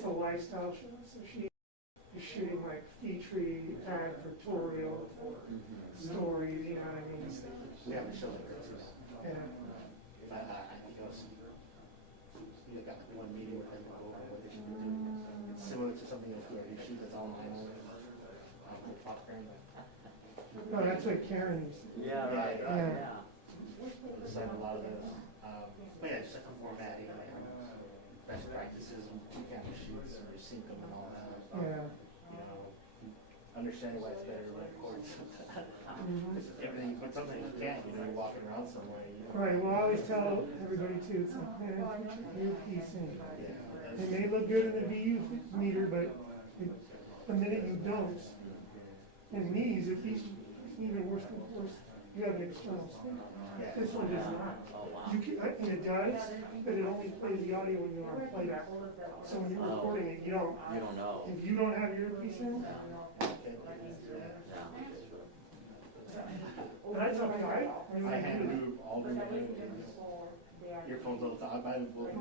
it's a lifestyle show, so she is shooting like featurey, advertorial stories, you know what I mean? We have a show like this. Yeah. I think it was, we got like one meeting where they go over what they should be doing. It's similar to something else where you shoot that's online. Oh, that's what Karen used to do. Yeah, right. Yeah. It's like a lot of those. But yeah, just like a formatting, best practices, two-camera shoots, or sync them and all that. Yeah. You know, understanding why it's better to record everything, but sometimes you can't. You know, you're walking around somewhere. You know. Right, well, I always tell everybody too, it's like, man, put your earpiece in. Yeah, It may look good in the VU meter, but the minute you don't, in these, at least, it's even worse than course, you have an external speaker. This one does not. You can, and it does, but it only plays the audio when you're on playback. So when you're recording it, you don't know. If you don't have your earpiece in, but I tell you, I hand move all the earphones all the time. I have both.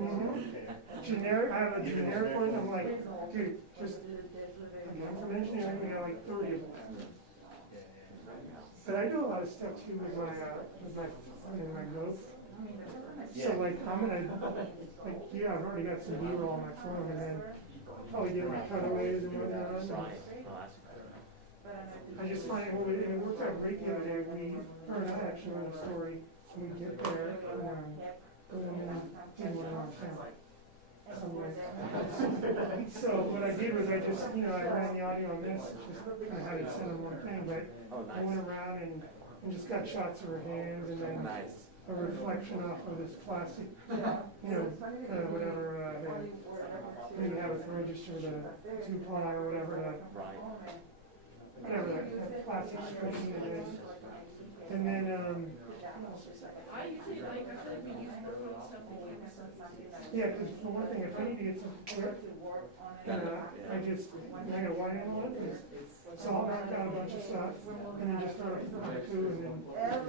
Generic, I have a generic one, I'm like, dude, just, from engineering, we got like 30 of them. But I do a lot of stuff too with my notes. So like, I'm gonna, like, yeah, I've already got some B-roll on my phone, and then probably get my cutaways and whatnot. I just find it worked out great the other day. Her and I actually wrote a story. We get there, go in and do one on camera. So what I did was I just, I ran the audio on this, just kind of had it set on one thing, but I went around and just got shots of her hands, and then a reflection off of this plastic, whatever, they have it register, the 2-ply or whatever, that plastic screen, and then I usually I feel like we use purple stuff when we yeah, because for one thing, if I need to get some quick, I got wide angle it, so I'll knock out a bunch of stuff, and then just start with two, and then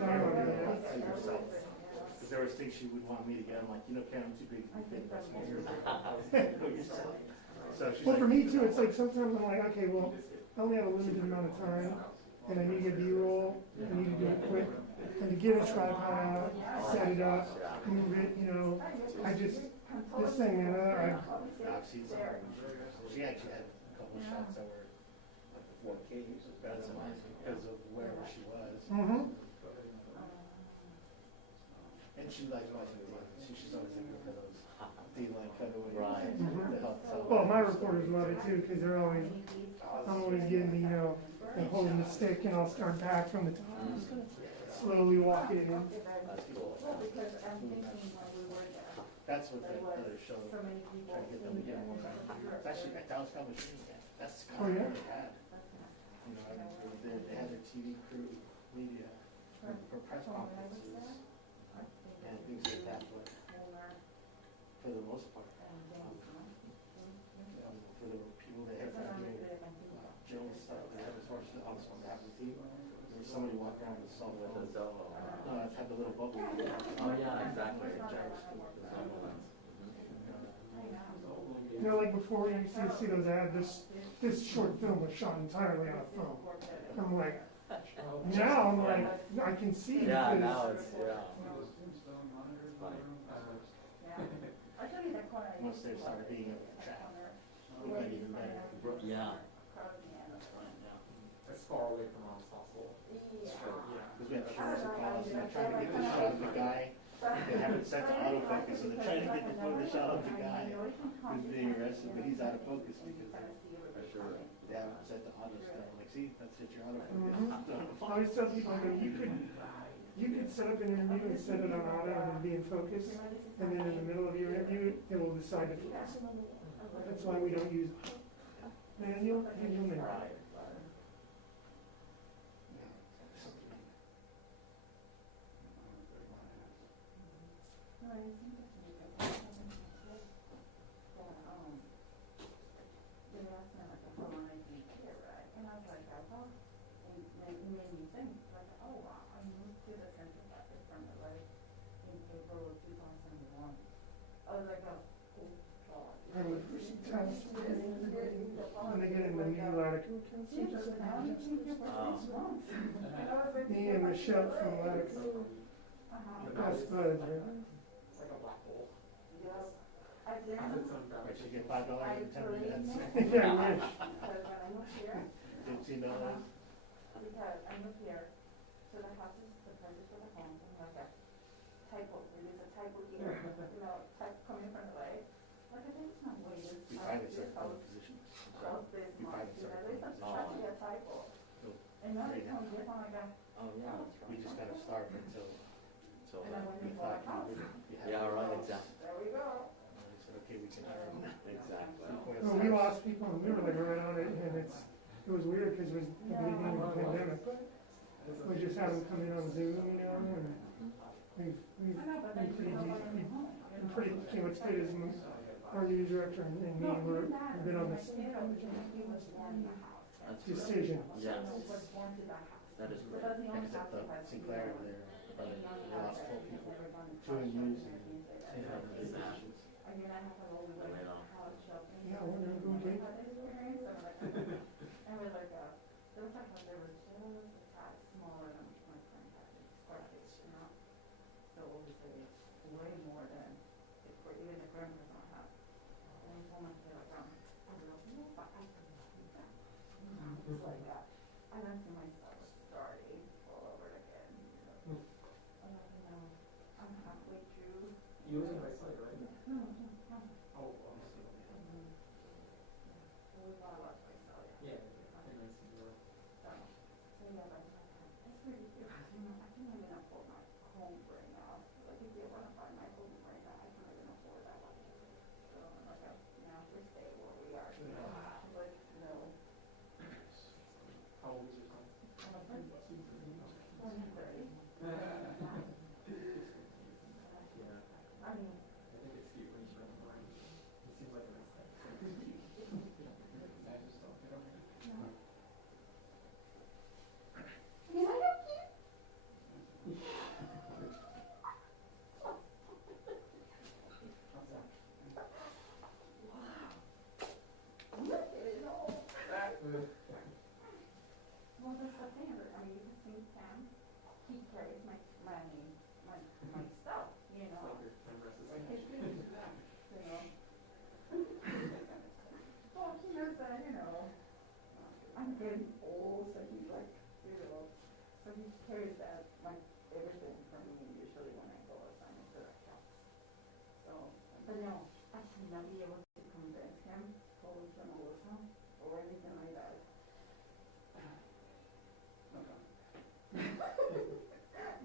dialogue it. Because there was things she would want me to get. I'm like, Karen, I'm too big. I think that's more So she's well, like, for me too, it's like sometimes I'm like, okay, well, I only have a limited amount of time, and I need to get B-roll, I need to do it quick, and to get a tripod out, set it up, move it, I just, this thing, I've seen some. She actually had a couple of shots that were like 4K, better than mine because of wherever she was. And she likes watching the she's always looking for those D-line cutaways. Right. Well, my reporters love it too, because I'm always getting the, holding the stick, and I'll start back from the top. I'm just gonna slowly walk it in. That's cool. That's what the other show trying to get them to get more time. It's actually at Dallas Cowboys Training Camp. That's kind of what they had. They had their TV crew, media for press conferences and things like that. But for the most part, for the people that have doing Jones stuff, they have as far as on behalf of the team. There was somebody walking around with a cell phone. It had the little bubble. Oh yeah, exactly. Like before, you used to see those ads, this short film was shot entirely on a phone. I'm like, now I'm like, I can see. Yeah, now it's, Once they started being a trap, it might even better. Yeah. As far away from us as possible. Because we have insurance calls, and they're trying to get the shot of the guy. They haven't set to autofocus, so they're trying to get the shot of the guy who's being arrested, but he's out of focus because they haven't set the auto still. Like, see, that's just your autofocus. I always tell people, you could set up an interview and set it on auto and be in focus, and then in the middle of your interview, it will decide to focus. That's why we don't use manual. test when they get in the new Latico accounts. They just me and Michelle from Latico, best buds, right? It's like a black hole. Right, so you get $5 in 10 minutes. Yeah, I wish. $15. Because I moved here, so the house is the purchase for the home, and like a typo, there's a typo here, type coming from the way. Like, I think it's not way this. You find a certain position. Shows this You find much, a certain there's position. actually a typo. And now it comes this one like that. Oh, yeah, that's We right. just gotta start until So, And then when we you buy find a house, you have. yeah, right, exactly. there we go. And we said, okay, we can hire them. Exactly. Well, we lost people and we were like right on it, and it was weird because it was the beginning of the pandemic. We just have them come in on Zoom, and we've been pretty decent. We've pretty, okay, what's good is our new director and me, we've been on this That's good. decision. Yes, Was born to that house. that is So great. that's the only Except house that has. Sinclair over there, they lost 12 people. 2 in use and 10 Yeah, in exactly. positions. I mean, I have a little bit Right on. of college shopping. Yeah, we're gonna go dig. And we're like, there was a house that was just a tad smaller than my current house, square footage, So obviously, way more than even the current person I have. And I told my kid, like, I don't know, but I can do that. It's like that. And then to myself, starting all over again. I'm like, I'm halfway through. You live in Rice Lake, right? No. Oh, obviously. So we bought a lot of myself, Yeah, very nice in New York. So yeah, like, it's pretty good. I can't even afford my home right now. Like, if you want to buy my home right now, I can't even afford that one. So I'm like, now we stay where we are. But no. How old is your son? I'm a pretty 130. Yeah. I mean, I think it's cute when you show him around. It seems like a nice guy. I just don't, I don't know. can I help you? Look at it all. Well, that's the thing, I mean, you can see Sam, he carries my stuff, It's like your friend versus like him. his shoes, Well, he knows that, I'm getting old, so he's like, so he carries that, like, everything for me usually when I go assignment to the house. So, but no, I cannot be able to convince him, always gonna listen, or anything like that.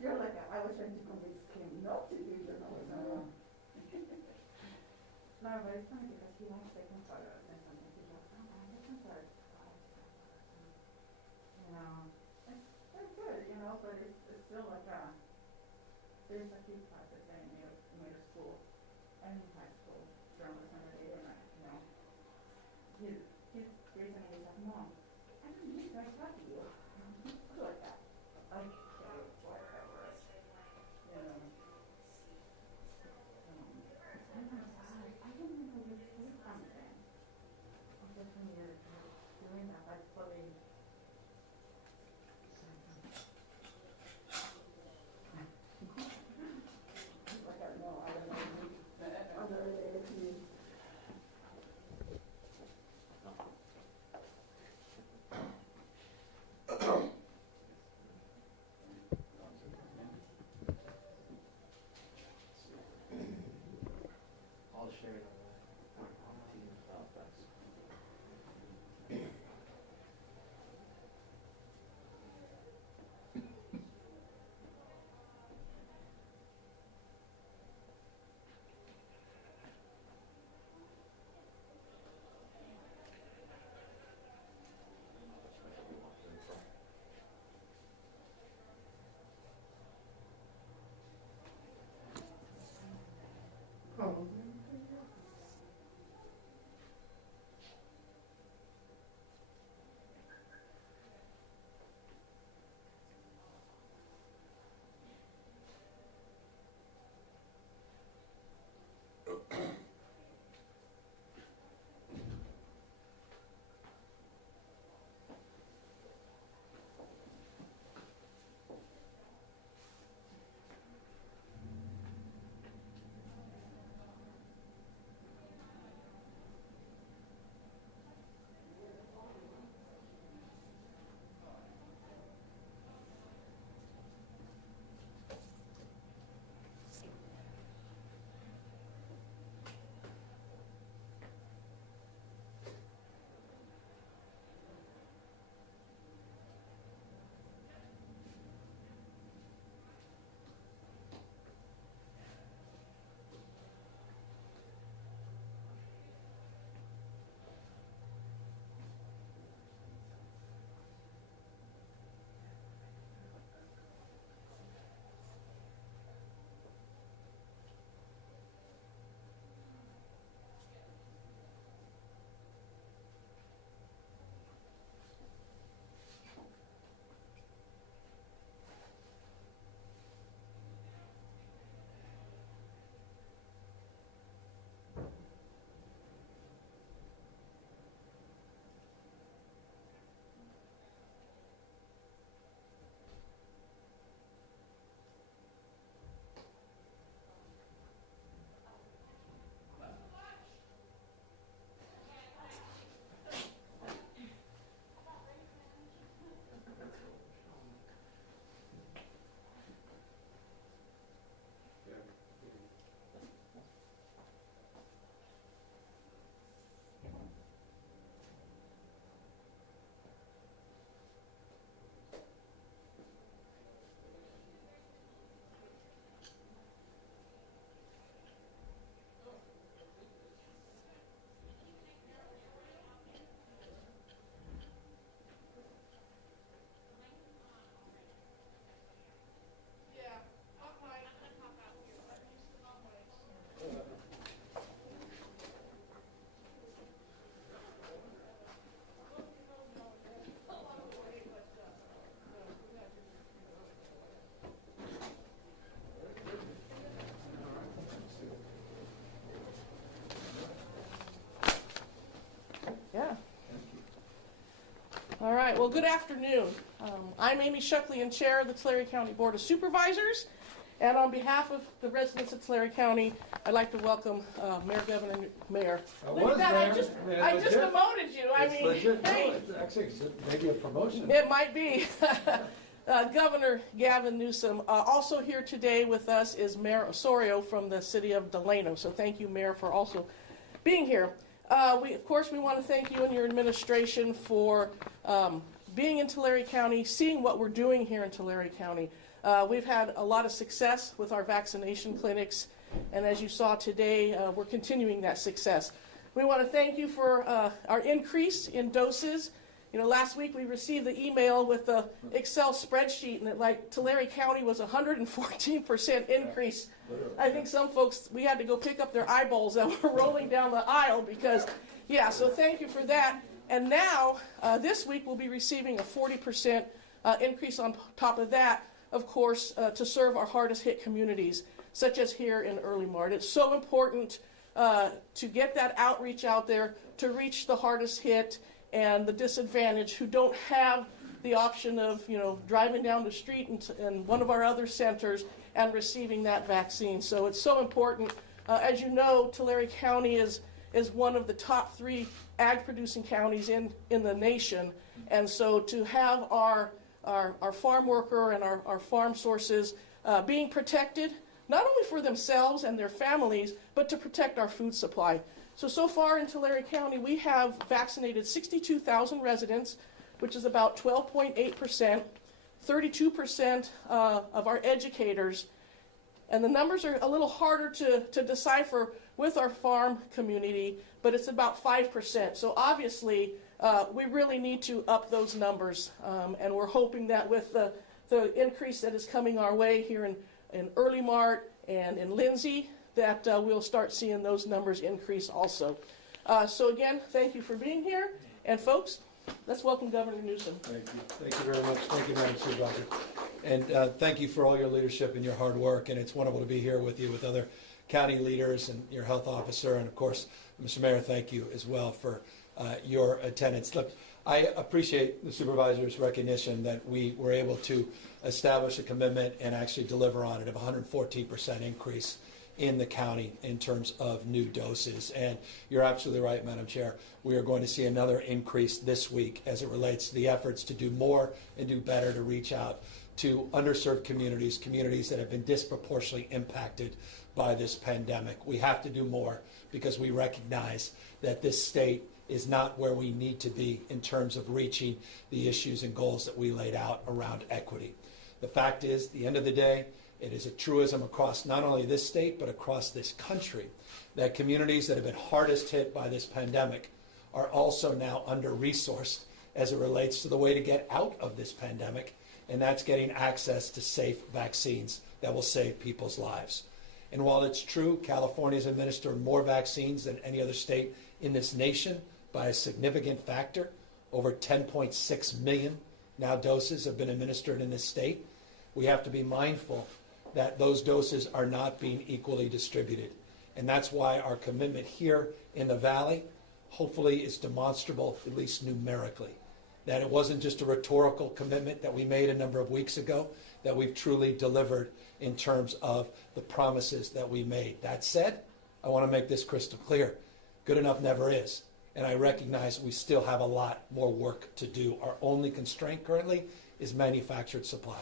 You're like, I was trying to convince him not to do, No, but it's funny because he likes taking photos and something. He's like, I taking photos. It's good, but it's still like there's a few classes in middle school and in high school during the summer day and he's recently he's like, Mom, I don't need to talk to you. Like that. Okay, whatever. Sometimes I don't even know you say something. I'm just when you're doing that, like pulling. Like I know, I don't know. I'm not related to you. Yeah. All right, well, good afternoon. I'm Amy Shuckley, Chair of the Tulare County Board of Supervisors. And on behalf of the residents of Tulare County, I'd like to welcome Mayor Gavin and Mayor. Look at that, I just demoted you. I mean, Legit. hey. No, it's actually maybe a promotion. It might be. Governor Gavin Newsom. Also here today with us is Mayor Osorio from the city of Delano. So thank you, Mayor, for also being here. Of course, we want to thank you and your administration for being in Tulare County, seeing what we're doing here in Tulare County. We've had a lot of success with our vaccination clinics, and as you saw today, we're continuing that success. We want to thank you for our increase in doses. You know, last week we received the email with the Excel spreadsheet, and Tulare County was 114% increase. I think some folks, we had to go pick up their eyeballs that were rolling down the aisle because, yeah, so thank you for that. And now, this week we'll be receiving a 40% increase on top of that, of course, to serve our hardest hit communities, such as here in Early Mart. It's so important to get that outreach out there, to reach the hardest hit and the disadvantaged who don't have the option of, you know, driving down the street in one of our other centers and receiving that vaccine. So it's so important. As you know, Tulare County is one of the top 3 ag-producing counties in the nation. And so to have our farm worker and our farm sources being protected, not only for themselves and their families, but to protect our food supply. So far in Tulare County, we have vaccinated 62,000 residents, which is about 12.8%, 32% of our educators. And the numbers are a little harder to decipher with our farm community, but it's about 5%. So obviously, we really need to up those numbers. And we're hoping that with the increase that is coming our way here in Early Mart and in Lindsay, that we'll start seeing those numbers increase also. So again, thank you for being here. And folks, let's welcome Governor Newsom. Thank you. Thank you very much. Thank you, Madam Supervisor. And thank you for all your leadership and your hard work. And it's wonderful to be here with you, with other county leaders and your health officer. And of course, Mr. Mayor, thank you as well for your attendance. Look, I appreciate the supervisor's recognition that we were able to establish a commitment and actually deliver on it of 114% increase in the county in terms of new doses. And you're absolutely right, Madam Chair. We are going to see another increase this week as it relates to the efforts to do more and do better to reach out to underserved communities, communities that have been disproportionately impacted by this pandemic. We have to do more because we recognize that this state is not where we need to be in terms of reaching the issues and goals that we laid out around equity. The fact is, at the end of the day, it is a truism across not only this state, but across this country, that communities that have been hardest hit by this pandemic are also now under-resourced as it relates to the way to get out of this pandemic, and that's getting access to safe vaccines that will save people's lives. And while it's true, California has administered more vaccines than any other state in this nation by a significant factor. Over 10.6 million now doses have been administered in this state. We have to be mindful that those doses are not being equally distributed. And that's why our commitment here in the Valley hopefully is demonstrable, at least numerically. That it wasn't just a rhetorical commitment that we made a number of weeks ago, that we've truly delivered in terms of the promises that we made. That said, I want to make this crystal clear. Good enough never is. And I recognize we still have a lot more work to do. Our only constraint currently is manufactured supply.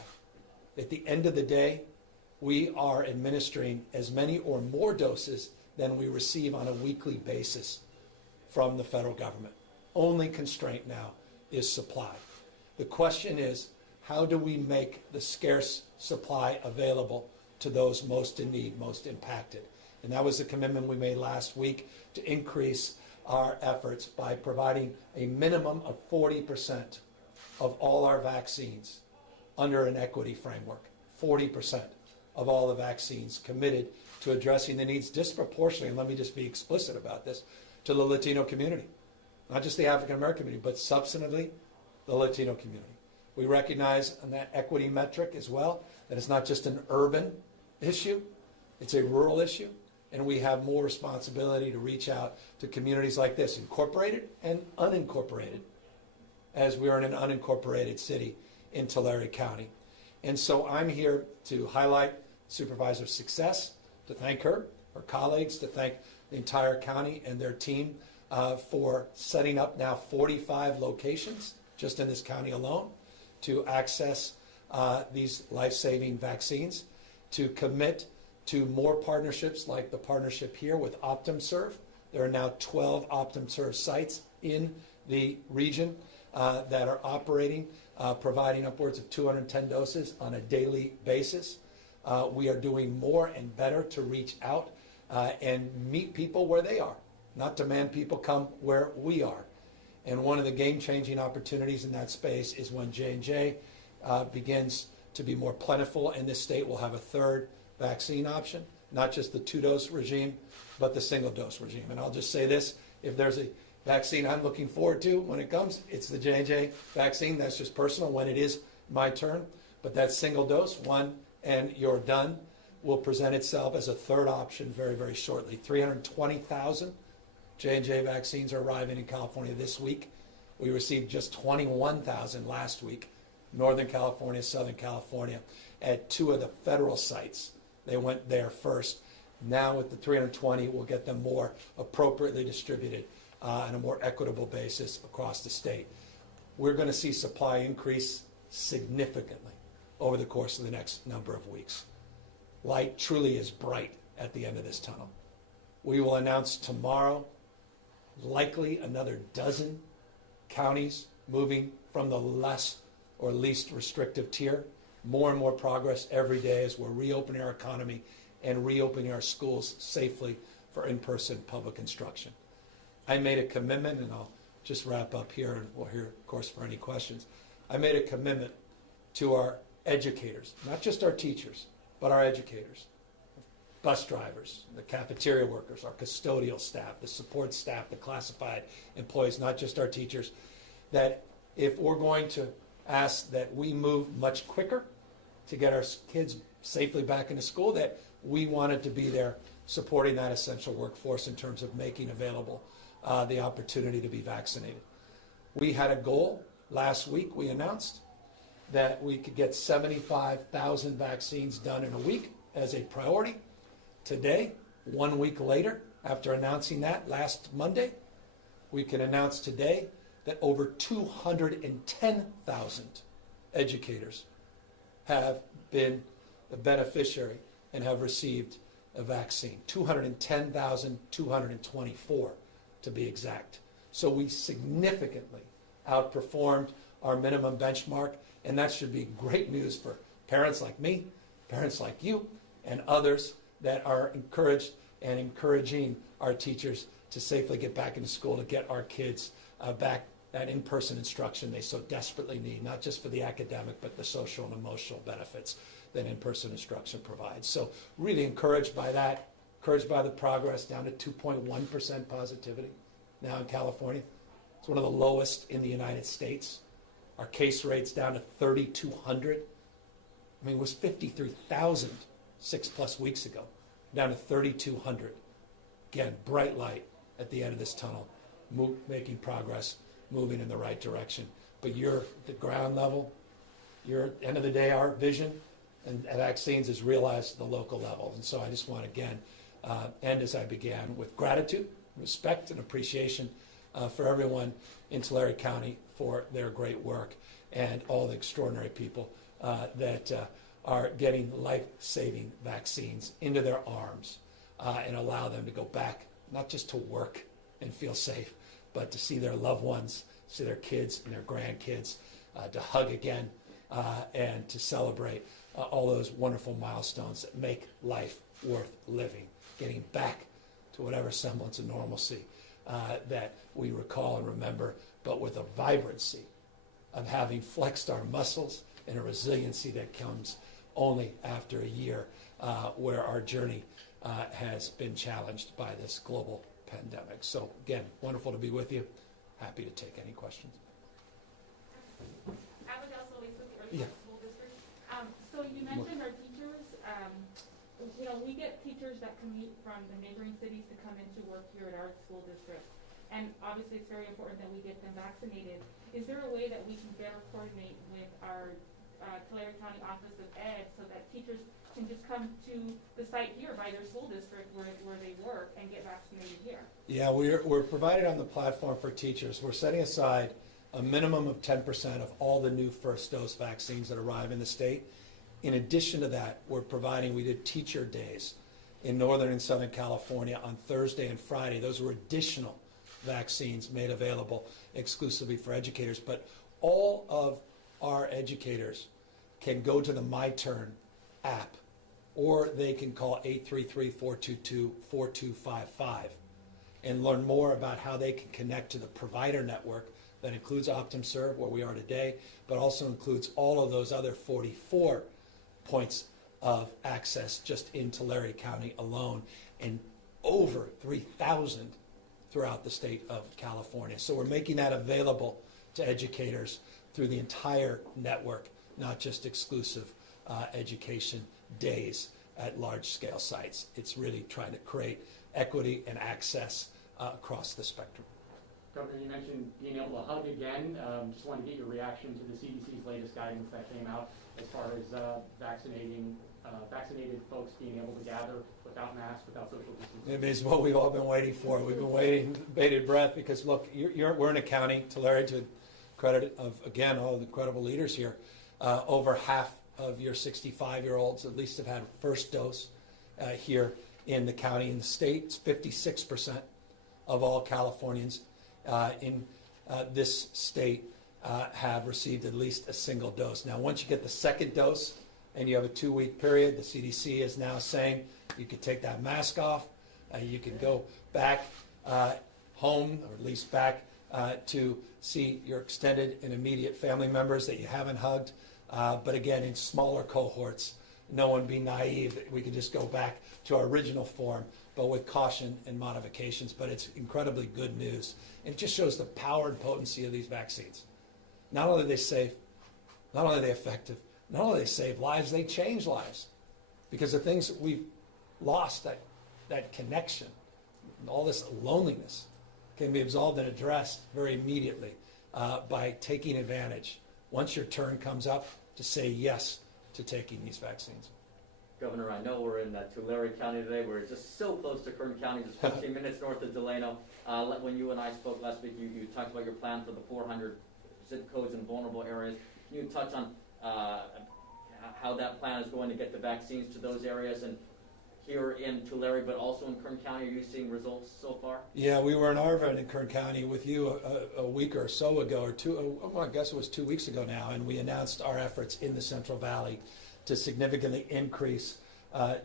At the end of the day, we are administering as many or more doses than we receive on a weekly basis from the federal government. Only constraint now is supply. The question is, how do we make the scarce supply available to those most in need, most impacted? And that was the commitment we made last week to increase our efforts by providing a minimum of 40% of all our vaccines under an equity framework. 40% of all the vaccines committed to addressing the needs disproportionately, and let me just be explicit about this, to the Latino community. Not just the African American community, but substantively the Latino community. We recognize on that equity metric as well that it's not just an urban issue, it's a rural issue, And we have more responsibility to reach out to communities like this, incorporated and unincorporated, as we are in an unincorporated city in Tulare County. And so I'm here to highlight Supervisor's success, to thank her colleagues, to thank the entire county and their team for setting up now 45 locations just in this county alone to access these life-saving vaccines, to commit to more partnerships like the partnership here with OptumServe. There are now 12 OptumServe sites in the region that are operating, providing upwards of 210 doses on a daily basis. We are doing more and better to reach out and meet people where they are, not demand people come where we are. And one of the game-changing opportunities in that space is when J&J begins to be more plentiful in this state, we'll have a third vaccine option, not just the 2-dose regime, but the single-dose regime. And I'll just say this, if there's a vaccine I'm looking forward to when it comes, it's the J&J vaccine. That's just personal when it is my turn. But that single dose, one and you're done, will present itself as a third option very, very shortly. 320,000 J&J vaccines are arriving in California this week. We received just 21,000 last week, Northern California, Southern California, at 2 of the federal sites. They went there first. Now with the 320, we'll get them more appropriately distributed on a more equitable basis across the state. We're going to see supply increase significantly over the course of the next number of weeks. Light truly is bright at the end of this tunnel. We will announce tomorrow likely another dozen counties moving from the less or least restrictive tier. More and more progress every day as we're reopening our economy and reopening our schools safely for in-person public instruction. I made a commitment, and I'll just wrap up here, and we'll hear, of course, for any questions. I made a commitment to our educators, not just our teachers, but our educators, bus drivers, the cafeteria workers, our custodial staff, the support staff, the classified employees, not just our teachers, that if we're going to ask that we move much quicker to get our kids safely back into school, that we wanted to be there supporting that essential workforce in terms of making available the opportunity to be vaccinated. We had a goal last week. We announced that we could get 75,000 vaccines done in a week as a priority. Today, 1 week later, after announcing that last Monday, we can announce today that over 210,000 educators have been a beneficiary and have received a vaccine. 210,224 to be exact. So we significantly outperformed our minimum benchmark, and that should be great news for parents like me, parents like you, and others that are encouraged and encouraging our teachers to safely get back into school, to get our kids back that in-person instruction they so desperately need, not just for the academic, but the social and emotional benefits that in-person instruction provides. So really encouraged by that, encouraged by the progress, down to 2.1% positivity now in California. It's one of the lowest in the United States. Our case rate's down to 3,200. I mean, it was 53,000 6+ weeks ago, down to 3,200. Again, bright light at the end of this tunnel, making progress, moving in the right direction. But you're at the ground level. You're, at the end of the day, our vision and vaccines is realized at the local level. And so I just want to, again, end as I began, with gratitude, respect, and appreciation for everyone in Tulare County for their great work and all the extraordinary people that are getting life-saving vaccines into their arms and allow them to go back, not just to work and feel safe, but to see their loved ones, see their kids and their grandkids, to hug again, and to celebrate all those wonderful milestones that make life worth living, getting back to whatever semblance of normalcy that we recall and remember, but with a vibrancy of having flexed our muscles and a resiliency that comes only after a year where our journey has been challenged by this global pandemic. So again, wonderful to be with you. Happy to take any questions. Abigail Solis with the Yeah. School District. So you mentioned our teachers you know, we get teachers that commute from the neighboring cities to come in to work here at our school district. And obviously, it's very important that we get them vaccinated. Is there a way that we can better coordinate with our Tulare County Office of Ed so that teachers can just come to the site here by their school district where they work and get vaccinated here? Yeah, we're provided on the platform for teachers. We're setting aside a minimum of 10% of all the new first dose vaccines that arrive in the state. In addition to that, we did teacher days in Northern and Southern California on Thursday and Friday. Those were additional vaccines made available exclusively for educators. But all of our educators can go to the My Turn app, or they can call 833-422-4255 and learn more about how they can connect to the provider network that includes OptumServe, where we are today, but also includes all of those other 44 points of access just in Tulare County alone, and over 3,000 throughout the state of California. So we're making that available to educators through the entire network, not just exclusive education days at large-scale sites. It's really trying to create equity and access across the spectrum. Governor, you mentioned being able to hug again. Just wanted to get your reaction to the CDC's latest guidance that came out as far as vaccinated folks being able to gather without masks, without social distancing. It is what we've all been waiting for. We've been waiting bated breath because, look, we're in a county, Tulare, to credit of, again, all the incredible leaders here, over half of your 65-year-olds at least have had first dose here in the county. In the state, it's 56% of all Californians in this state have received at least a single dose. Now, once you get the second dose and you have a 2-week period, the CDC is now saying you can take that mask off, you can go back home, or at least back to see your extended and immediate family members that you haven't hugged. But again, in smaller cohorts, no one be naive that we could just go back to our original form, but with caution and modifications. But it's incredibly good news. And it just shows the power and potency of these vaccines. Not only are they safe, not only are they effective, not only do they save lives, they change lives. Because the things that we've lost, that connection, all this loneliness, can be absolved and addressed very immediately by taking advantage, once your turn comes up, to say yes to taking these vaccines. Governor, I know we're in Tulare County today. We're just so close to Kern County, just 15 minutes north of Delano. When you and I spoke last week, you talked about your plan for the 400 zip codes in vulnerable areas. Can you touch on how that plan is going to get the vaccines to those areas? And here in Tulare, but also in Kern County, are you seeing results so far? Yeah, we were in our event in Kern County with you a week or so ago, or I guess it was 2 weeks ago now, and we announced our efforts in the Central Valley to significantly increase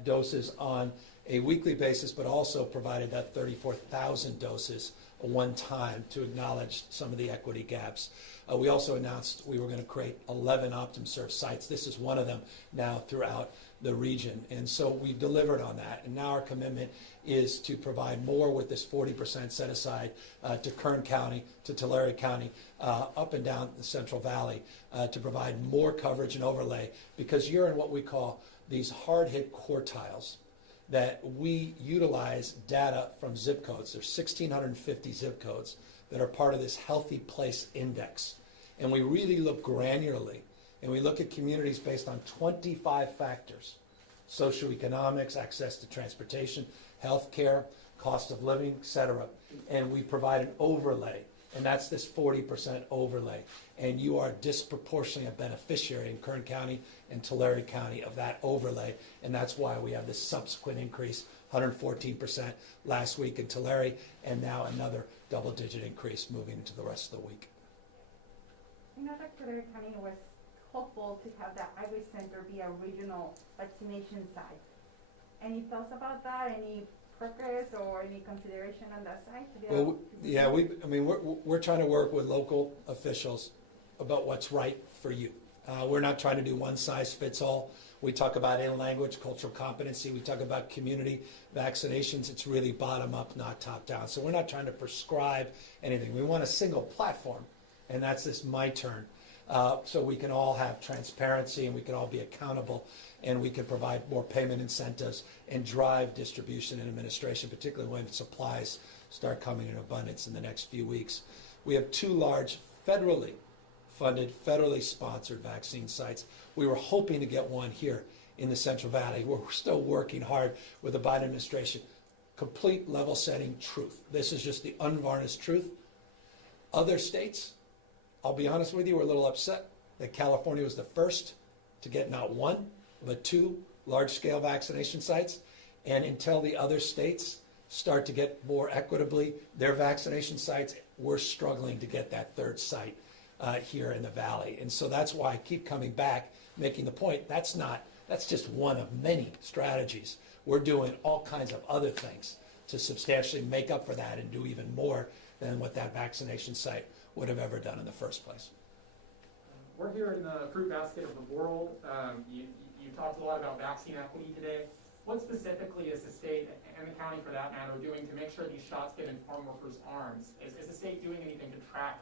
doses on a weekly basis, but also provided that 34,000 doses one time to acknowledge some of the equity gaps. We also announced we were going to create 11 OptumServe sites. This is one of them now throughout the region. And so we've delivered on that. And now our commitment is to provide more with this 40% set aside to Kern County, to Tulare County, up and down the Central Valley to provide more coverage and overlay, because you're in what we call these hard-hit quartiles that we utilize data from zip codes. There's 1,650 zip codes that are part of this Healthy Place Index. And we really look granularly, and we look at communities based on 25 factors: socioeconomics, access to transportation, health care, cost of living, etc. And we provide an overlay, and that's this 40% overlay. And you are disproportionately a beneficiary in Kern County and Tulare County of that overlay, and that's why we have this subsequent increase, 114% last week in Tulare, and now another double-digit increase moving into the rest of the week. You know that Tulare County was hopeful to have that Ivy Center be a regional vaccination site. Any thoughts about that? Any progress or any consideration on that site? Well, yeah, we're trying to work with local officials about what's right for you. We're not trying to do one size fits all. We talk about in-language cultural competency. We talk about community vaccinations. It's really bottom up, not top down. So we're not trying to prescribe anything. We want a single platform, and that's this My Turn. So we can all have transparency and we can all be accountable. and we can provide more payment incentives and drive distribution and administration, particularly when supplies start coming in abundance in the next few weeks. We have 2 large federally funded, federally sponsored vaccine sites. We were hoping to get one here in the Central Valley. We're still working hard with the Biden administration. Complete level setting truth. This is just the unvarnished truth. Other states, I'll be honest with you, we're a little upset that California was the first to get not 1, but 2 large-scale vaccination sites. And until the other states start to get more equitably their vaccination sites, we're struggling to get that 3rd site here in the Valley. And so that's why I keep coming back, making the point, that's just one of many strategies. We're doing all kinds of other things to substantially make up for that and do even more than what that vaccination site would have ever done in the first place. We're here in the fruit basket of the world. You talked a lot about vaccine equity today. What specifically is the state and the county, for that matter, doing to make sure these shots get in farm workers' arms? Is the state doing anything to track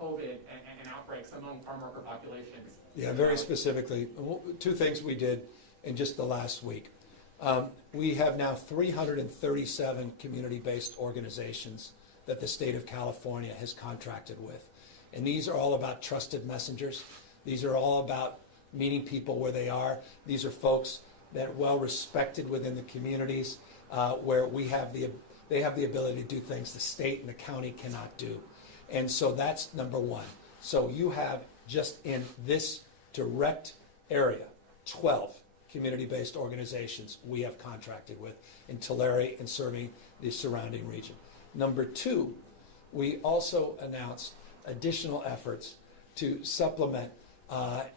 COVID and outbreaks among farm worker populations? Yeah, very specifically, 2 things we did in just the last week. We have now 337 community-based organizations that the state of California has contracted with. And these are all about trusted messengers. These are all about meeting people where they are. These are folks that are well respected within the communities where they have the ability to do things the state and the county cannot do. And so that's number 1. So you have just in this direct area, 12 community-based organizations we have contracted with in Tulare and serving the surrounding region. Number 2, we also announced additional efforts to supplement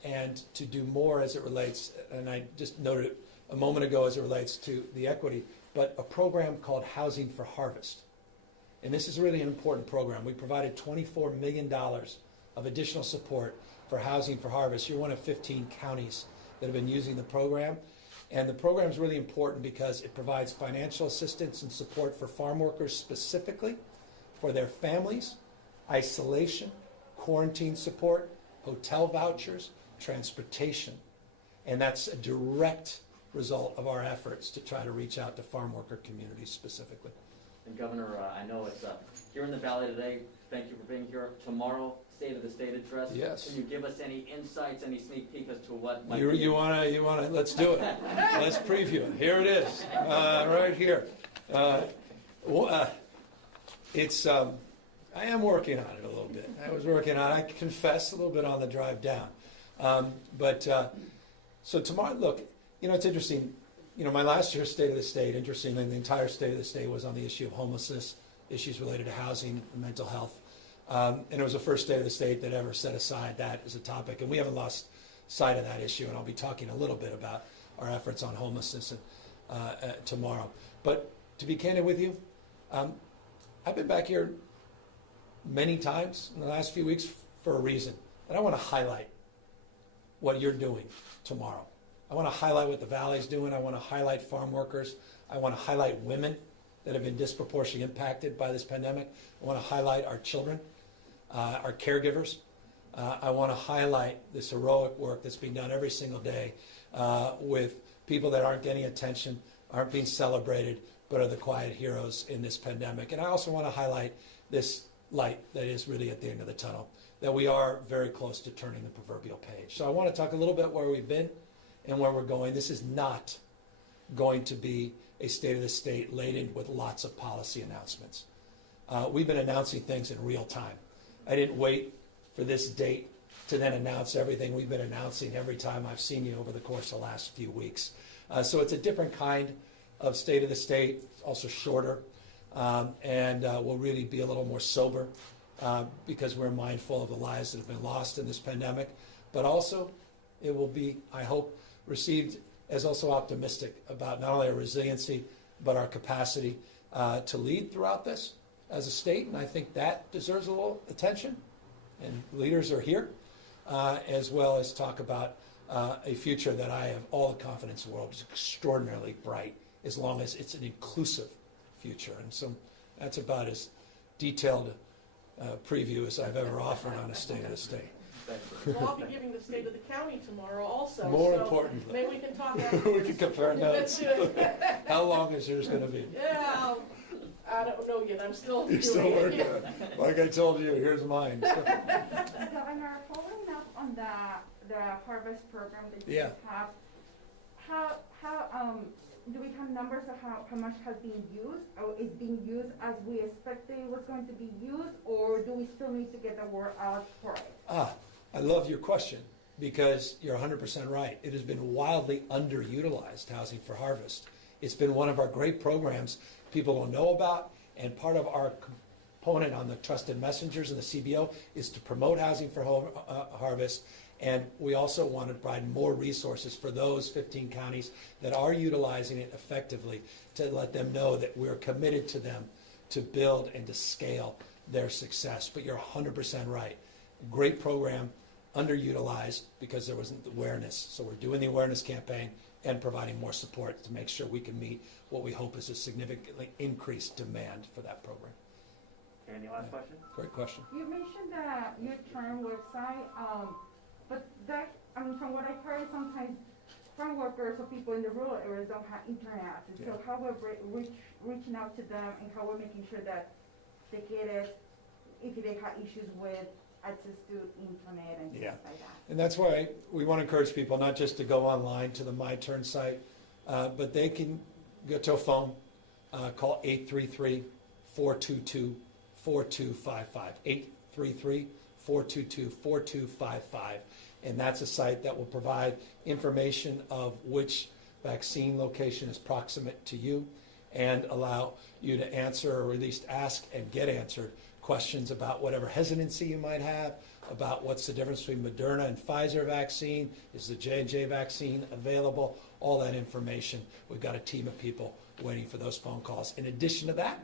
and to do more as it relates, and I just noted it a moment ago as it relates to the equity, but a program called Housing for Harvest. And this is really an important program. We provided $24 million of additional support for Housing for Harvest. You're one of 15 counties that have been using the program. And the program is really important because it provides financial assistance and support for farm workers specifically, for their families, isolation, quarantine support, hotel vouchers, transportation. And that's a direct result of our efforts to try to reach out to farm worker communities specifically. And Governor, I know it's here in the Valley today. Thank you for being here. Tomorrow, State of the State address. Yes. Can you give us any insights, any sneak peek as to what might You wanna, let's do it. Let's preview it. Here it is, right here. I am working on it a little bit. I confess, a little bit on the drive down. So tomorrow, look, it's interesting. My last year's State of the State, interestingly, the entire State of the State was on the issue of homelessness, issues related to housing and mental health. And it was the first State of the State that ever set aside that as a topic. And we haven't lost sight of that issue. And I'll be talking a little bit about our efforts on homelessness tomorrow. But to be candid with you, I've been back here many times in the last few weeks for a reason. And I want to highlight what you're doing tomorrow. I want to highlight what the Valley's doing. I want to highlight farm workers. I want to highlight women that have been disproportionately impacted by this pandemic. I want to highlight our children, our caregivers. I want to highlight this heroic work that's being done every single day with people that aren't getting attention, aren't being celebrated, but are the quiet heroes in this pandemic. And I also want to highlight this light that is really at the end of the tunnel, that we are very close to turning the proverbial page. So I want to talk a little bit where we've been and where we're going. This is not going to be a State of the State laden with lots of policy announcements. We've been announcing things in real time. I didn't wait for this date to then announce everything. We've been announcing every time I've seen you over the course of the last few weeks. So it's a different kind of State of the State, also shorter, and we'll really be a little more sober because we're mindful of the lives that have been lost in this pandemic. But also, it will be, I hope, received as also optimistic about not only our resiliency, but our capacity to lead throughout this as a state. And I think that deserves a little attention. And leaders are here, as well as talk about a future that I have all the confidence in the world is extraordinarily bright, as long as it's an inclusive future. And so that's about as detailed preview as I've ever offered on a State of the State. Thank you. Well, I'll be giving the state of the county tomorrow also. More so importantly. maybe we can talk We afterwards. can compare notes. How long is yours gonna be? Yeah, I don't know yet. I'm still You're still doing it. working on it. Like I told you, here's mine. Governor, following up on the harvest program that you Yeah. have, how do we have numbers of how much has been used, or is being used as we expected it was going to be used, or do we still need to get the word out for it? I love your question because you're 100% right. It has been wildly underutilized, Housing for Harvest. It's been one of our great programs people don't know about, and part of our component on the Trusted Messengers and the CBO is to promote Housing for Harvest. And we also want to provide more resources for those 15 counties that are utilizing it effectively to let them know that we're committed to them to build and to scale their success. But you're 100% right. Great program, underutilized because there wasn't awareness. So we're doing the awareness campaign and providing more support to make sure we can meet what we hope is a significantly increased demand for that program. Any last question? Great question. You mentioned the your term website, but that, I mean, from what I've heard, sometimes farm workers or people in the rural areas don't have internet access. So how we're reaching out to them and how we're making sure that they get it if they have issues with access to internet and things like that. And that's why we want to encourage people not just to go online to the My Turn site, but they can go to a phone, call 833-422-4255, 833-422-4255. And that's a site that will provide information of which vaccine location is proximate to you and allow you to answer or at least ask and get answered questions about whatever hesitancy you might have, about what's the difference between Moderna and Pfizer vaccine, is the J&J vaccine available, all that information. We've got a team of people waiting for those phone calls. In addition to that,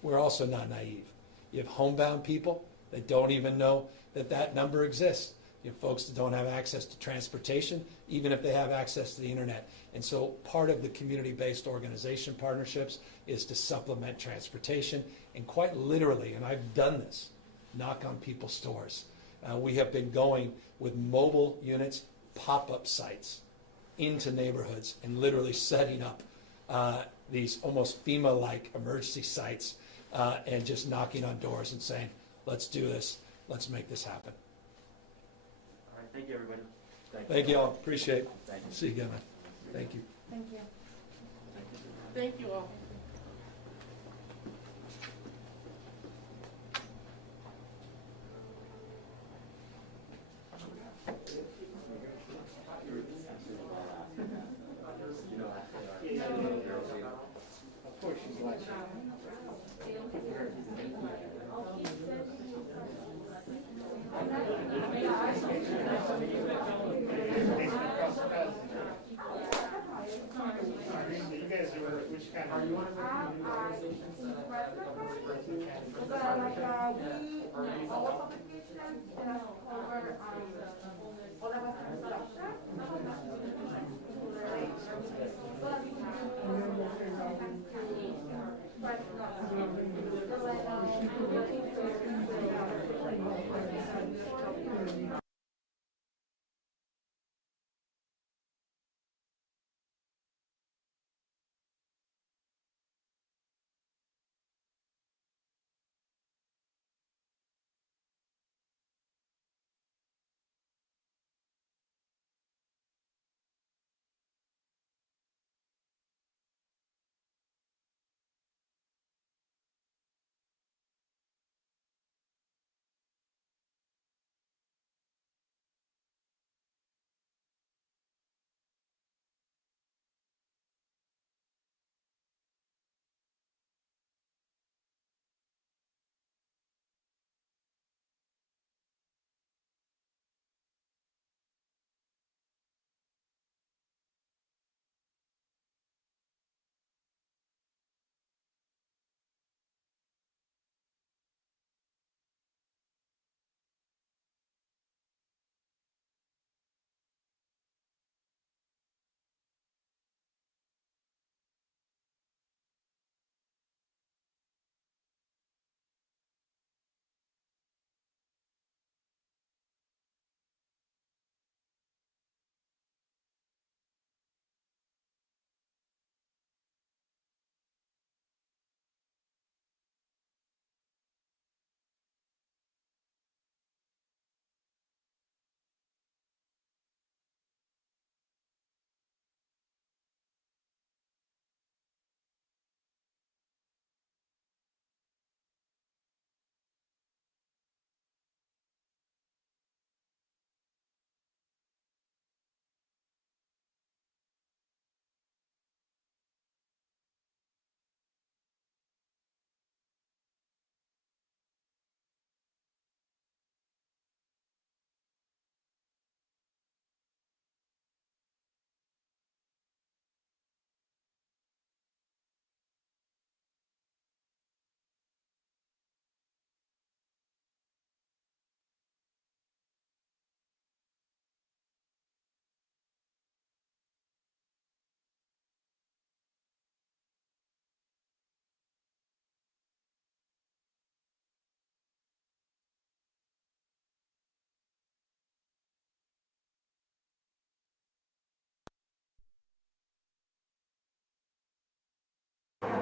we're also not naive. You have homebound people that don't even know that that number exists. You have folks that don't have access to transportation, even if they have access to the internet. And so part of the community-based organization partnerships is to supplement transportation. And quite literally, and I've done this, knock on people's doors. We have been going with mobile units, pop-up sites into neighborhoods and literally setting up these almost FEMA-like emergency sites and just knocking on doors and saying, let's do this, let's make this happen. All right, thank you, everybody. Thank you all, appreciate it. Thank you. See you again, man. Thank you. Thank you. Thank you all. Of course she's watching. You guys are, which kind of? We, all of publications, cover, all of us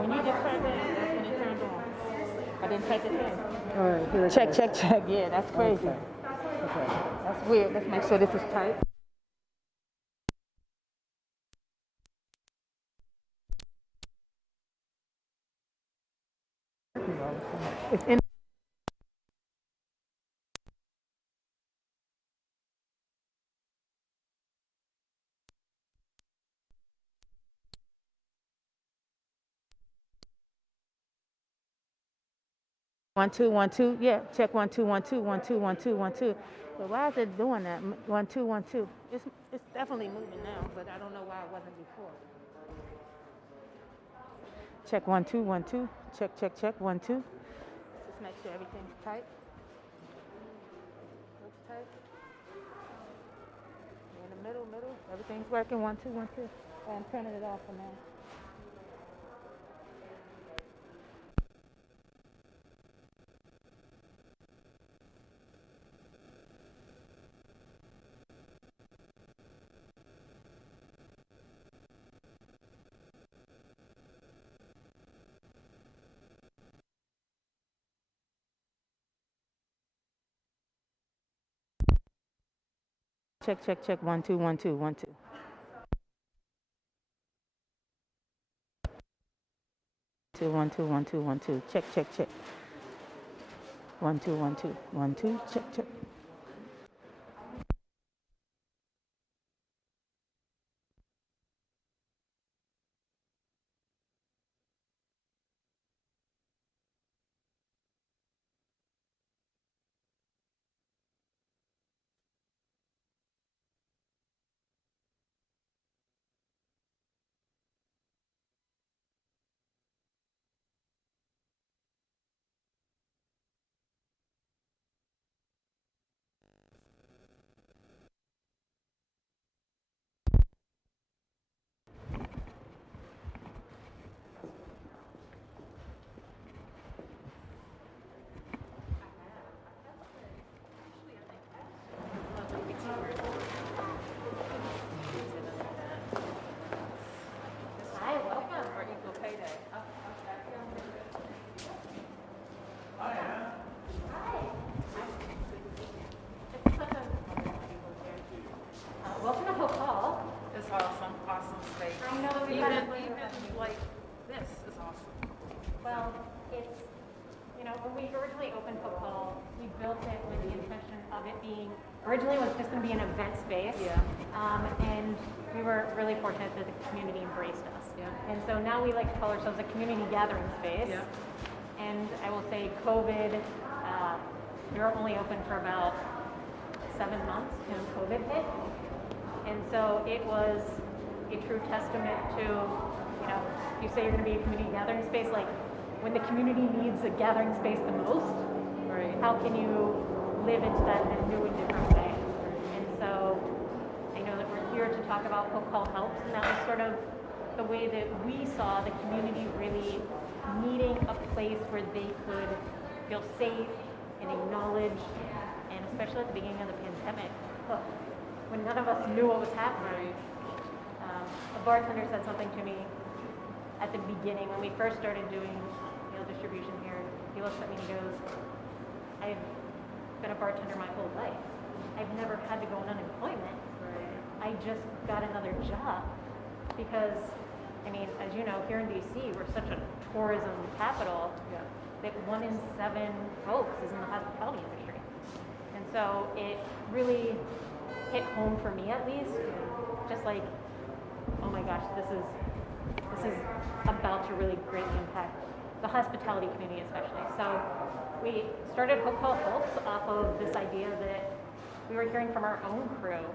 When you just tried that, that's when it turned on. I didn't type it in. All right, here it Check, is. check, check. Yeah, that's crazy. Okay. That's weird. Let's make sure this is tight. It's in. One two one two. Yeah, check 1 2 1 2 1 2 1 2 1 2. But why is it doing that? 1 2 1 2. It's definitely moving now, but I don't know why it wasn't before. Check 1 2 1 2. Check check check 1 2. Just make sure everything's tight. Looks tight. In the middle. Everything's working. 1 2 1 2. I'm turning it off for now. Check check check 1 2 1 2 1 2. 2 1 2 1 2 1 2. Check check check. 1 2 1 2 1 2. Check check. Welcome to Hope Hall. It's awesome space. I know we Even had like this is awesome. Well, it's, when we originally opened Hope Hall, we built it with the intention of it being, originally it was just going to be an event space. Yeah. And we were really fortunate that the community embraced us. Yeah. And so now we like to call ourselves a community gathering space. Yeah. And I will say COVID, we were only open for about 7 months when COVID hit. And so it was a true testament to, you say you're going to be a community gathering space, like when the community needs a gathering space the most, Right. how can you live into that in a new and different way? And so I know that we're here to talk about Hope Hall Helps, and that was sort of the way that we saw the community really needing a place where they could feel safe and acknowledged, and especially at the beginning of the pandemic, when none of us knew what was happening. A bartender said something to me at the beginning when we first started doing distribution here. He looks at me and he goes, I've been a bartender my whole life. I've never had to go on unemployment. I just got another job because, as you know, here in DC, we're such a tourism capital that 1 in 7 folks is in the hospitality industry. And so it really hit home for me, at least, just like, oh my gosh, this is about to really greatly impact the hospitality community especially. So we started Hope Hall Helps off of this idea that we were hearing from our own crew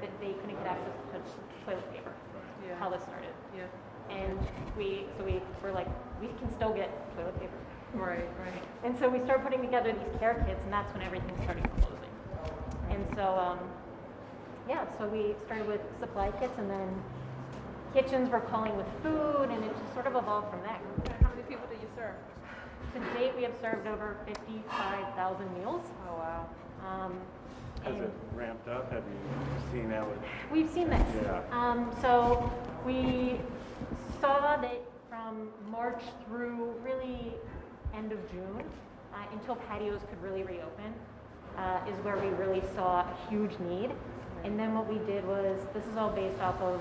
that they couldn't get access to toilet paper. Yeah. How this started. Yeah. And we were like, we can still get toilet paper. Right. And so we started putting together these care kits, and that's when everything started closing. And so, so we started with supply kits, and then kitchens were calling with food, and it just sort of evolved from there. How many people do you serve? To date, we have served over 55,000 meals. Oh wow. Has it ramped up? Have you seen how it? We've seen this. Yeah. So we saw that from from March through really end of June, until patios could really reopen, is where we really saw a huge need. And then what we did was, this is all based off of,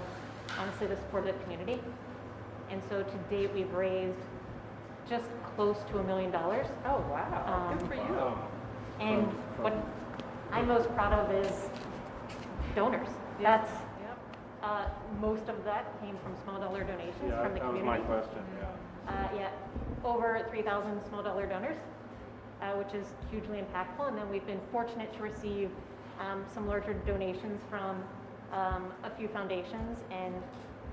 honestly, the support of the community. And so to date, we've raised just close to $1 million. Oh, wow. Good for you. And what I'm most proud of is donors. That's most of that came from small dollar donations from the community. That was my question, Over 3,000 small dollar donors, which is hugely impactful. And then we've been fortunate to receive some larger donations from a few foundations, and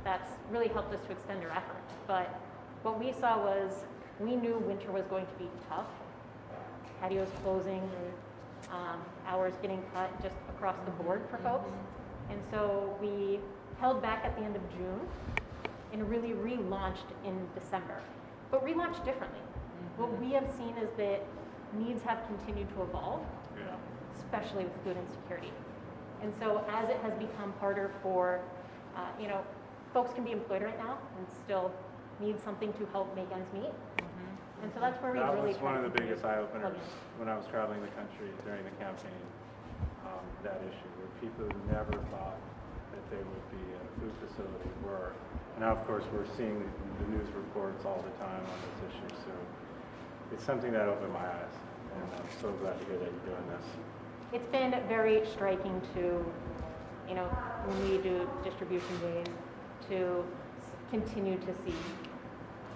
that's really helped us to extend our effort. But what we saw was, we knew winter was going to be tough. Patios closing, hours getting cut just across the board for folks. And so we held back at the end of June and really relaunched in December, but relaunched differently. What we have seen is that needs have continued to evolve, especially with food insecurity. And so as it has become harder for, folks can be employed right now and still need something to help make ends meet. And so that's where we really That was one of the biggest eye-openers when I was traveling the country during the campaign, that issue, where people who never thought that they would be at a food facility were. And now, of course, we're seeing the news reports all the time on this issue, so it's something that opened my eyes, and I'm so glad to hear that you're doing this. It's been very striking to, when we do distribution days, to continue to see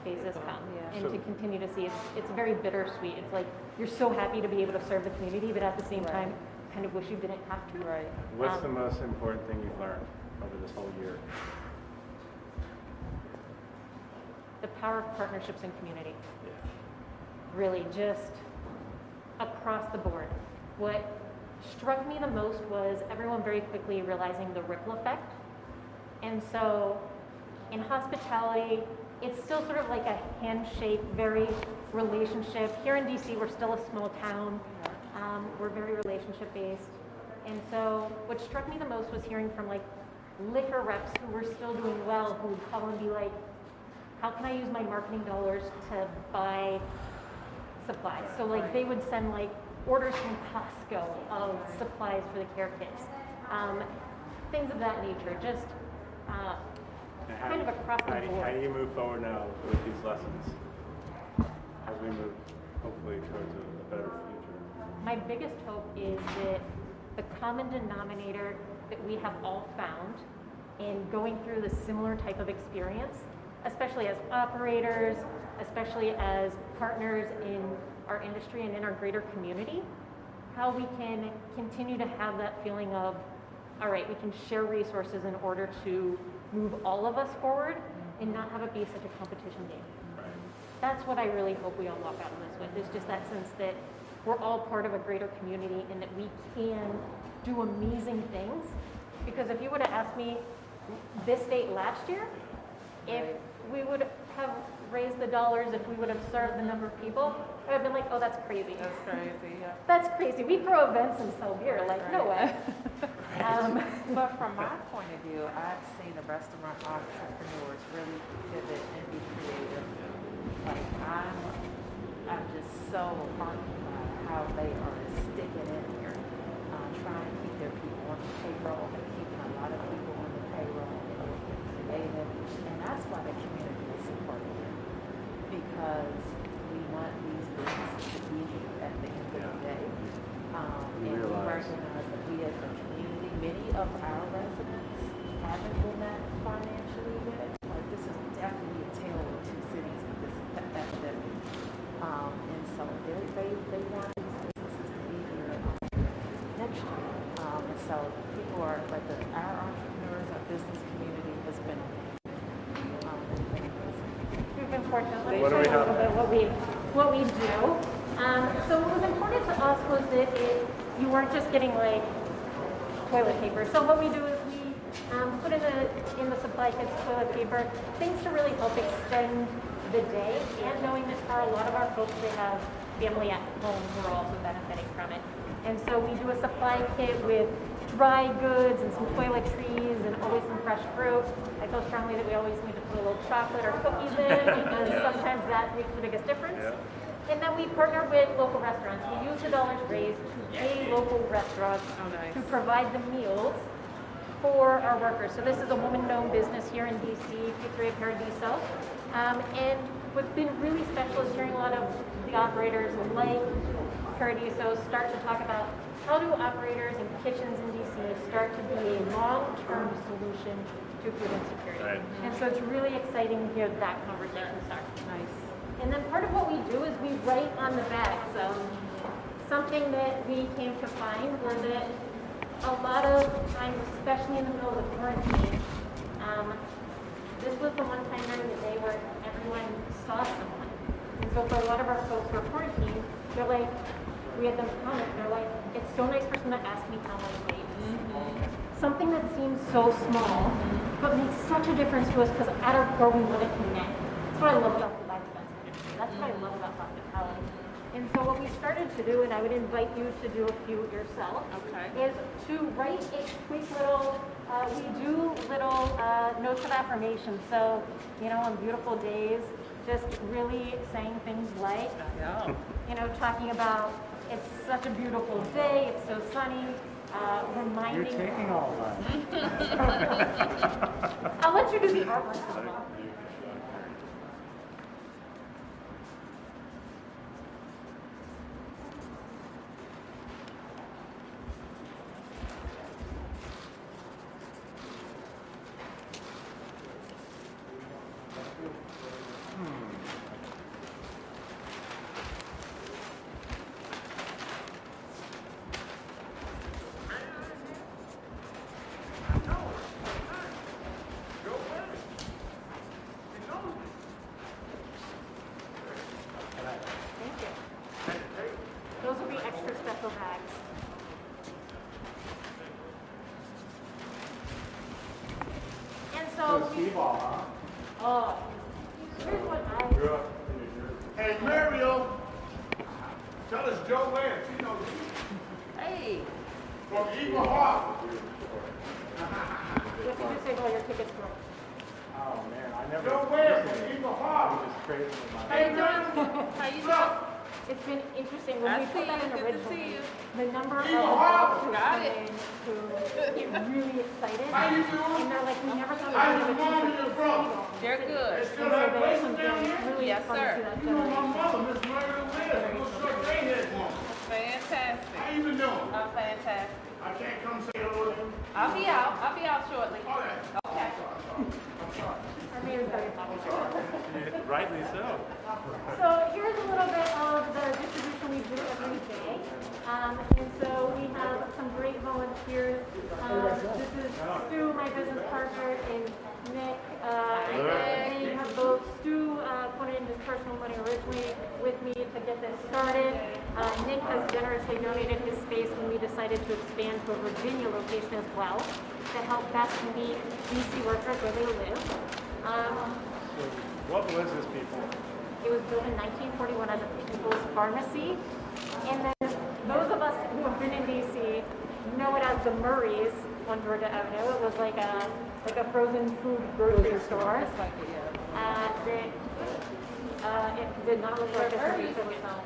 faces come and to continue to see it's very bittersweet. It's like you're so happy to be able to serve the community, but at the same time, kind of wish you didn't have to. Right. What's the most important thing you've learned over this whole year? The power of partnerships and community. Really, just across the board. What struck me the most was everyone very quickly realizing the ripple effect. And so in hospitality, it's still sort of like a handshake, very relationship. Here in DC, we're still a small town. We're very relationship based. And so what struck me the most was hearing from like liquor reps who were still doing well, who would call and be like, how can I use my marketing dollars to buy supplies? So like they would send like orders from Costco of supplies for the care kits. Things of that nature, just kind of across the board. How do you move forward now with these lessons as we move hopefully towards a better future? My biggest hope is that the common denominator that we have all found in going through the similar type of experience, especially as operators, especially as partners in our industry and in our greater community, how we can continue to have that feeling of, all right, we can share resources in order to move all of us forward and not have it be such a competition game. Right. That's what I really hope we all walk out of this with, is just that sense that we're all part of a greater community and that we can do amazing things. Because if you would have asked me this date last year, if we would have raised the dollars, if we would have served the number of people, I would have been like, oh, that's crazy. That's crazy, yeah. That's crazy. We throw events and sell beer. Like, no way. But from my point of view, I've seen the restaurant entrepreneurs really pivot and be creative. Like, I'm just so heartened by how they are sticking in here, trying to keep their people on the payroll. They're keeping a lot of people on the payroll and working creative. And that's why the community is supporting them, because we want these businesses to be here at the end of the day. And we recognize that we as a community, many of our residents haven't been that financially good. Like, this is definitely a tale of two cities with this epidemic. And so they want these businesses to be here next year. And so people are, like our entrepreneurs, our business community has been We've been fortunate. Let me show you a little bit what we do. So what was important to us was that you weren't just getting like toilet paper. So what we do is we put in the supply kits toilet paper, things to really help extend the day, and knowing that for a lot of our folks, they have family at home who are also benefiting from it. And so we do a supply kit with dry goods and some toiletries and always some fresh fruit. I feel strongly that we always need to put a little chocolate or cookies in because sometimes that makes the biggest difference. And then we partner with local restaurants. We use the dollars raised to pay local restaurants to provide the meals for our workers. So this is a woman-owned business here in DC, Pizzeria Paradiso. And what's been really special is hearing a lot of the operators like Paradiso start to talk about how do operators and kitchens in DC start to be a long-term solution to food insecurity. Right. And so it's really exciting to hear that conversation start. Nice. And then part of what we do is we write on the bags. Something that we came to find were that a lot of times, especially in the middle of quarantine, this was the one time during the day where everyone saw someone. And so for a lot of our folks who are quarantined, they're like, we had them comment, they're like, it's so nice for someone to ask me how my day is. Something that seems so small, but makes such a difference to us because at our core we want to connect. That's what I love about the vaccination. That's what I love about hospitality. And so what we started to do, and I would invite you to do a few yourself, is to write a quick little, we do little notes of affirmation. So, on beautiful days, just really saying things like, talking about it's such a beautiful day, it's so sunny, reminding. You're taking all that. I'll let you do the artwork as well. Those will be extra special bags. And so here's what Hey, Mario, tell us Joe where. She knows you. Hey. From Eagle Harbor. you have to just save all your tickets for. Oh man, I never. Joe where from Eagle Harbor. It's crazy with my. How you doing? How you doing? It's been interesting when I we put see that you. in Good to originally. see you. The number of Eagle adults Harbor. who Got come it. in who get really excited. How you doing? And they're like, we never thought How we'd your have a mom and teacher your who brother? They're good. They And still so have there's places something down here? really Yes, fun sir. to see that You know my generation. mother, Miss Mary Lou Liz. I'm gonna start right here one. Fantastic. How you been doing? I'm fantastic. I can't come say hello to you. I'll be out. I'll be out shortly. All right. Okay. Our mayor's very popular. Rightly so. So here's a little bit of the distribution we do every day. And so we have some great volunteers. This is Stu, my business partner, and Nick. They have both Stu put in his personal money originally with me to get this started. Nick has generously donated his space when we decided to expand to a Virginia location as well to help best meet DC workers where they live. So what was this people? It was built in 1941 as a people's pharmacy. And then those of us who have been in DC know it as the Murray's on Georgia Avenue. It was like a frozen food grocery store. It did not look like this when we took it home.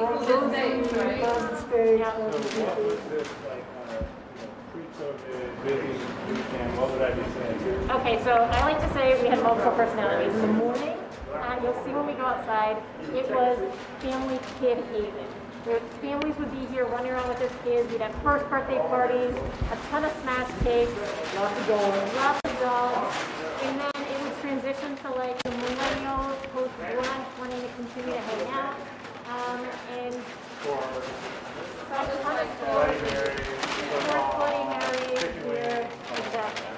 Frozen steak. Yeah. So what was this like pre-COVID busy weekend? What would I be saying? Okay, so I like to say we had multiple personalities. In the morning, you'll see when we go outside, it was family kid haven. Families would be here running around with their kids. We'd have first birthday parties, a ton of smash cakes, lots of dogs, and then it would transition to like the millennials post brunch wanting to continue to hang out, and For a ton of Bloody sports. Mary, Sports Bloody Mary chicken here, wings. exactly.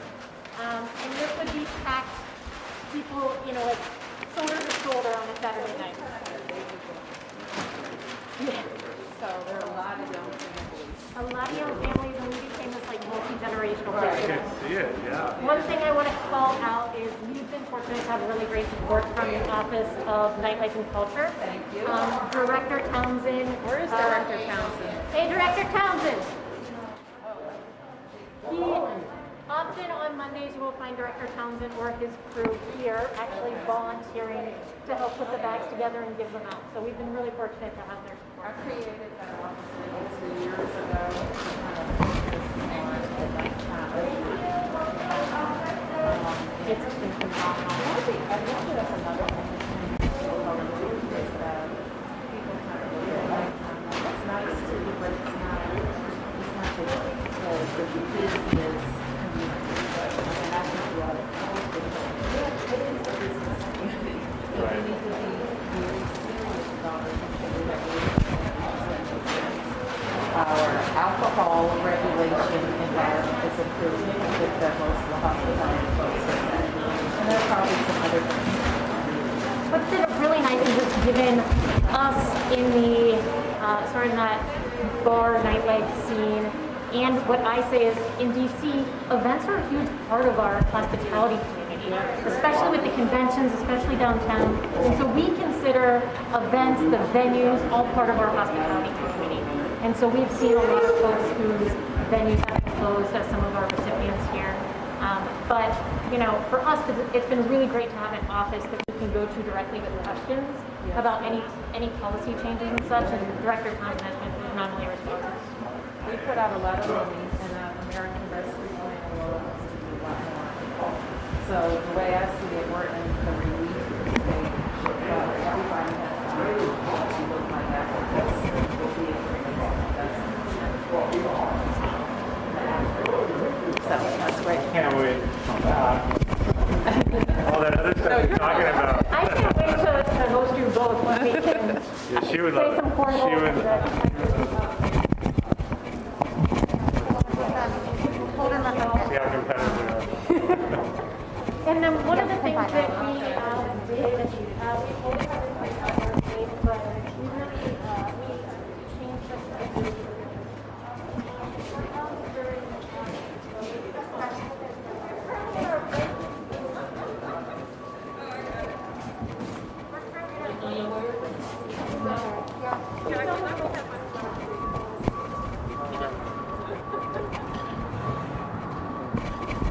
And this would be packed, people, like shoulder to shoulder on a Saturday night. Yeah. So there are a lot of young families. A lot of young families, and we became this like multi-generational I business. can see it, yeah. One thing I want to call out is we've been fortunate to have really great support from the Office of Nightlife and Culture. Director Townsend. Where is Director Townsend? Hey, Director Townsend. He, often on Mondays, you will find Director Townsend or his crew here actually volunteering to help put the bags together and give them out. So we've been really fortunate to have their support. I created that office maybe 2 years ago to kind of focus on that kind of It's been phenomenal. I think that's another thing that's overlooked is that people kind of look at it like, it's nice too, but it's not the business community. And I think a lot of people it is the business community. But we need to be very serious about it. Our alcohol regulation environment is improving with the most of the hospitality folks. And there are probably some other things. What's been really nice is it's given us in the sort of that bar nightlife scene, and what I say is in DC, events are a huge part of our hospitality community, especially with the conventions, especially downtown. And so we consider events, the venues, all part of our hospitality community. And so we've seen a lot of folks whose venues have been closed as some of our recipients here. But, you know, for us, it's been really great to have an office that we can go to directly with questions about any policy changes and such, and Director Townsend has been phenomenally responsive. We put out a lot of money, and American Rescue Plan allows us to do a lot more. So the way I see it, we're in the relief stage. Everybody has to look like Africans will be able to make investments. So that's great. Can't wait. All that other stuff you're talking about. I can't wait to host you both when we can Yeah, she would play love some it. cornhole. She would. See how competitive we are. And then one of the things that we did, we always have a place on our page, but we really we changed the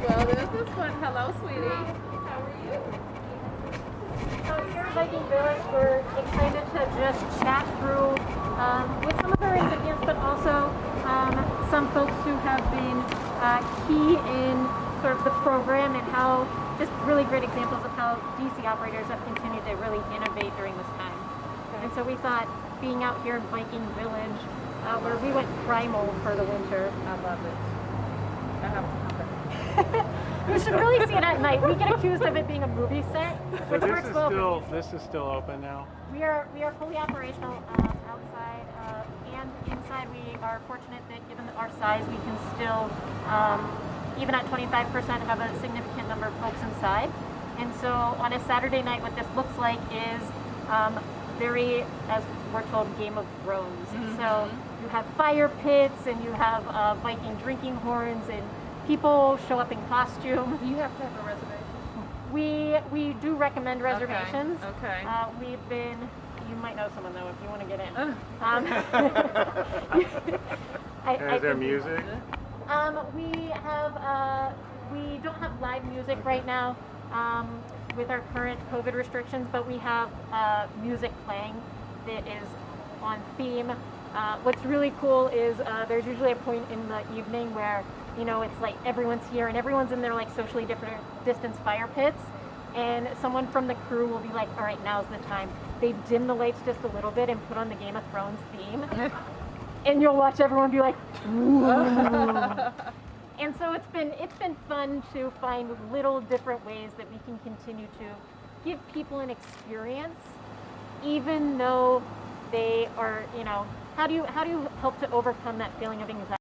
Well, this is fun. Hello, sweetie. How are you? So here at Viking Village, we're excited to just chat through with some of our recipients, but also some folks who have been key in sort of the program and how just really great examples of how DC operators have continued to really innovate during this time. And so we thought being out here in Viking Village, where we went primal for the winter. I love it. I have to come back. You should really see it at night. We get accused of it being a movie set, So which works well. this is still open now? We are fully operational outside and inside. We are fortunate that given our size, we can still, even at 25%, have a significant number of folks inside. And so on a Saturday night, what this looks like is very, as we're told, Game of Thrones. Mm-hmm. So you have fire pits and you have Viking drinking horns and people show up in costume. You have to have a reservation. We do recommend reservations. Okay. We've been. You might know someone though if you want to get in. Is there music? We don't have live music right now with our current COVID restrictions, but we have music playing that is on theme. What's really cool is there's usually a point in the evening where, you know, it's like everyone's here and everyone's in their like socially different distance fire pits, and someone from the crew will be like, all right, now's the time. They dim the lights just a little bit and put on the Game of Thrones theme, and you'll watch everyone be like, ooh. And so it's been fun to find little different ways that we can continue to give people an experience, even though they are, you know, how do you help to overcome that feeling of anxiety?